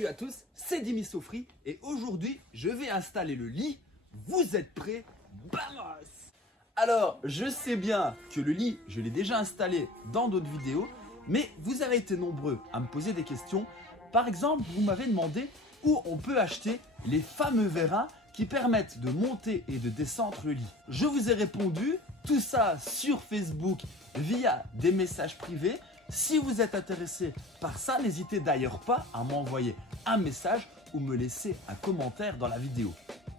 Salut à tous, c'est Dimi Sofri et aujourd'hui je vais installer le lit. Vous êtes prêts? Vamos! Alors je sais bien que le lit je l'ai déjà installé dans d'autres vidéos, mais vous avez été nombreux à me poser des questions. Par exemple, vous m'avez demandé où on peut acheter les fameux vérins qui permettent de monter et de descendre le lit. Je vous ai répondu, tout ça sur Facebook via des messages privés. Si vous êtes intéressé par ça, n'hésitez d'ailleurs pas à m'envoyer un message ou me laisser un commentaire dans la vidéo.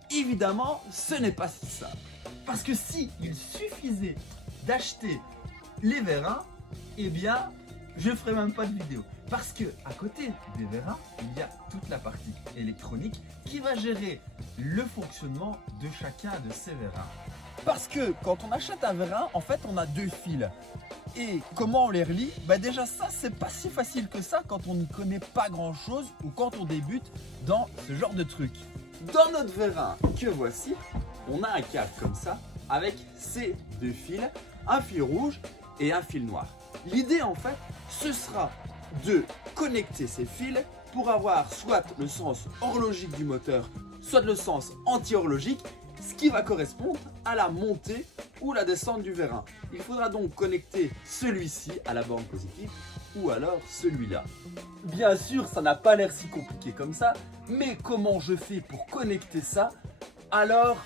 Évidemment, ce n'est pas si simple. Parce que si il suffisait d'acheter les vérins, eh bien, je ne ferais même pas de vidéo. Parce que à côté des vérins, il y a toute la partie électronique qui va gérer le fonctionnement de chacun de ces vérins. Parce que quand on achète un vérin, en fait, on a deux fils. Et comment on les relie? Déjà ça, c'est pas si facile que ça quand on n'y connaît pas grand chose ou quand on débute dans ce genre de truc. Dans notre vérin que voici, on a un câble comme ça avec ces deux fils, un fil rouge et un fil noir. L'idée en fait, ce sera de connecter ces fils pour avoir soit le sens horlogique du moteur, soit le sens anti-horlogique, ce qui va correspondre à la montée ou la descente du vérin. Il faudra donc connecter celui-ci à la borne positive ou alors celui-là. Bien sûr, ça n'a pas l'air si compliqué comme ça, mais comment je fais pour connecter ça alors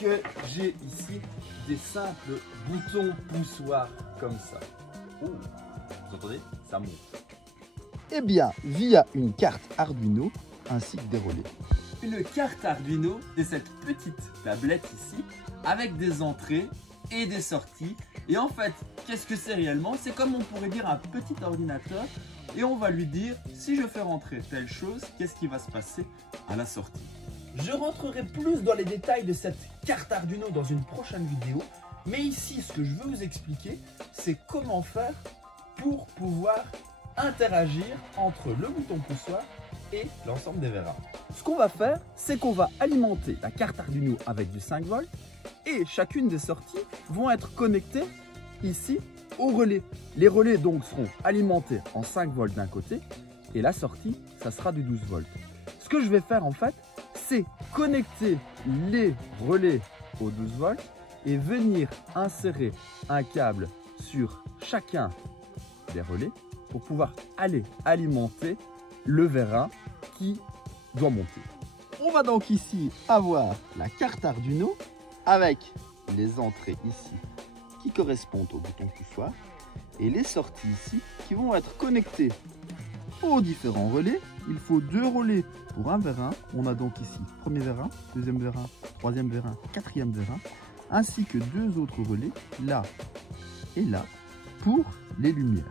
que j'ai ici des simples boutons poussoirs comme ça? Oh, vous entendez? Ça monte. Eh bien, via une carte Arduino ainsi que des relais. Une carte Arduino de cette petite tablette ici avec des entrées et des sorties. Et en fait, qu'est-ce que c'est réellement? C'est comme on pourrait dire un petit ordinateur et on va lui dire si je fais rentrer telle chose, qu'est-ce qui va se passer à la sortie. Je rentrerai plus dans les détails de cette carte Arduino dans une prochaine vidéo. Mais ici, ce que je veux vous expliquer, c'est comment faire pour pouvoir interagir entre le bouton poussoir et l'ensemble des vérins. Ce qu'on va faire, c'est qu'on va alimenter la carte Arduino avec du 5 volts et chacune des sorties vont être connectées ici au relais. Les relais donc seront alimentés en 5 volts d'un côté et la sortie, ça sera du 12 volts. Ce que je vais faire en fait, c'est connecter les relais au 12 volts et venir insérer un câble sur chacun des relais pour pouvoir aller alimenter le vérin qui doit monter. On va donc ici avoir la carte Arduino avec les entrées ici qui correspondent au bouton poussoir et les sorties ici qui vont être connectées aux différents relais. Il faut deux relais pour un vérin. On a donc ici premier vérin, deuxième vérin, troisième vérin, quatrième vérin, ainsi que deux autres relais là et là pour les lumières.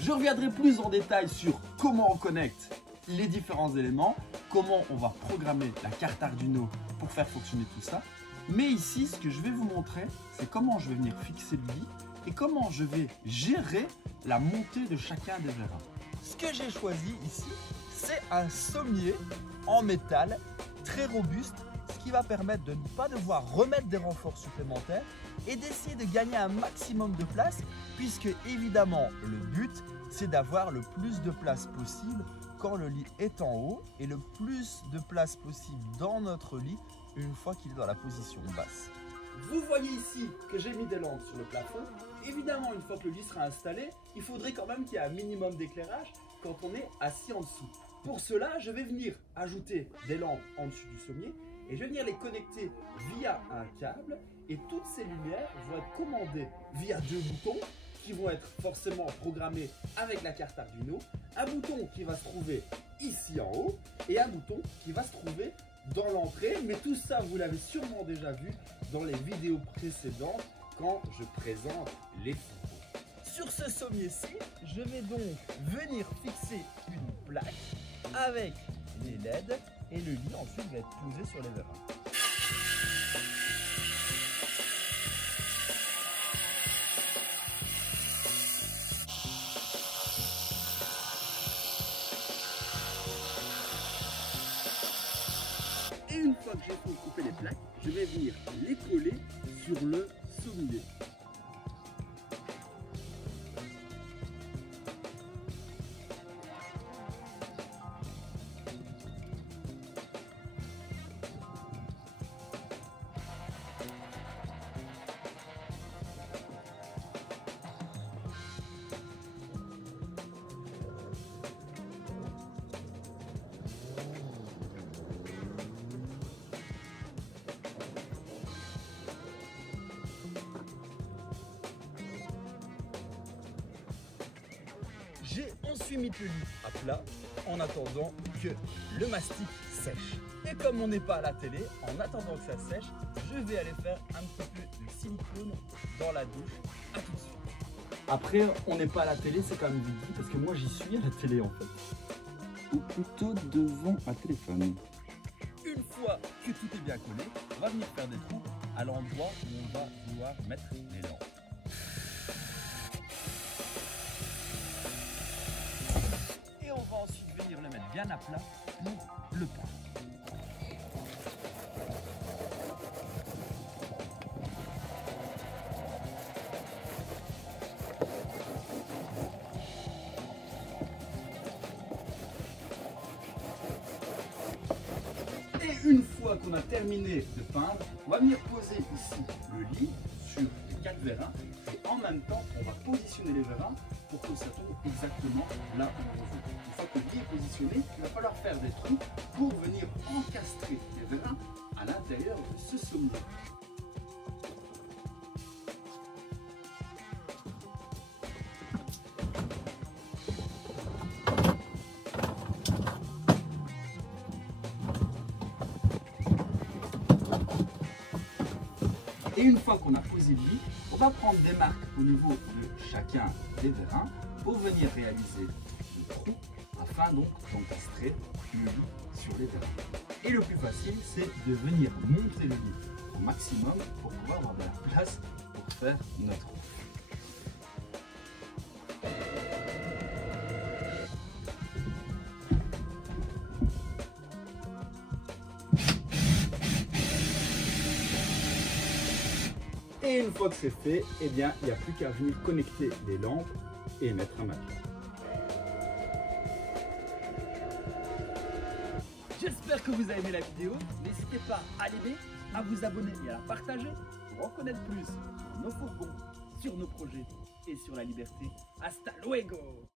Je reviendrai plus en détail sur comment on connecte les différents éléments, comment on va programmer la carte Arduino pour faire fonctionner tout ça. Mais ici, ce que je vais vous montrer, c'est comment je vais venir fixer le lit et comment je vais gérer la montée de chacun des vérins. Ce que j'ai choisi ici, c'est un sommier en métal très robuste, ce qui va permettre de ne pas devoir remettre des renforts supplémentaires et d'essayer de gagner un maximum de place, puisque évidemment le but c'est d'avoir le plus de place possible quand le lit est en haut et le plus de place possible dans notre lit une fois qu'il est dans la position basse. Vous voyez ici que j'ai mis des lampes sur le plafond. Évidemment, une fois que le lit sera installé, il faudrait quand même qu'il y ait un minimum d'éclairage quand on est assis en dessous. Pour cela, je vais venir ajouter des lampes en dessus du sommier et je vais venir les connecter via un câble et toutes ces lumières vont être commandées via deux boutons qui vont être forcément programmés avec la carte Arduino, un bouton qui va se trouver ici en haut et un bouton qui va se trouver dans l'entrée, mais tout ça vous l'avez sûrement déjà vu dans les vidéos précédentes quand je présente les boutons. Sur ce sommier-ci, je vais donc venir fixer une plaque avec les LED et le lit ensuite va être posé sur les vérins. Et une fois que j'ai fait couper les plaques, je vais venir les coller sur le sommier. suis mis le lit à plat en attendant que le mastic sèche. Et comme on n'est pas à la télé, en attendant que ça sèche, je vais aller faire un petit peu de silicone dans la douche. À tout de suite. Après, on n'est pas à la télé, c'est quand même vite dit parce que moi j'y suis à la télé en fait. Ou plutôt devant un téléphone. Une fois que tout est bien collé, on va venir faire des trous à l'endroit où on va vouloir mettre les lampes. Et on va ensuite venir le mettre bien à plat pour le peindre. Et une fois qu'on a terminé de peindre, on va venir poser ici le lit sur les 4 vérins et en même temps on va positionner les vérins pour que ça tombe exactement là où on veut. Une fois que le lit est positionné, il va falloir faire des trous pour venir encastrer les vérins à l'intérieur de ce sommier. Et une fois qu'on a posé le lit, on va prendre des marques au niveau de chacun des vérins pour venir réaliser le trou afin donc d'encastrer le lit sur les vérins. Et le plus facile, c'est de venir monter le lit au maximum pour pouvoir avoir de la place pour faire notre trou. Et une fois que c'est fait, eh bien, il n'y a plus qu'à venir connecter les lampes et mettre un matelas. J'espère que vous avez aimé la vidéo. N'hésitez pas à l'aimer, à vous abonner et à la partager pour en connaître plus sur nos fourgons, sur nos projets et sur la liberté. Hasta luego!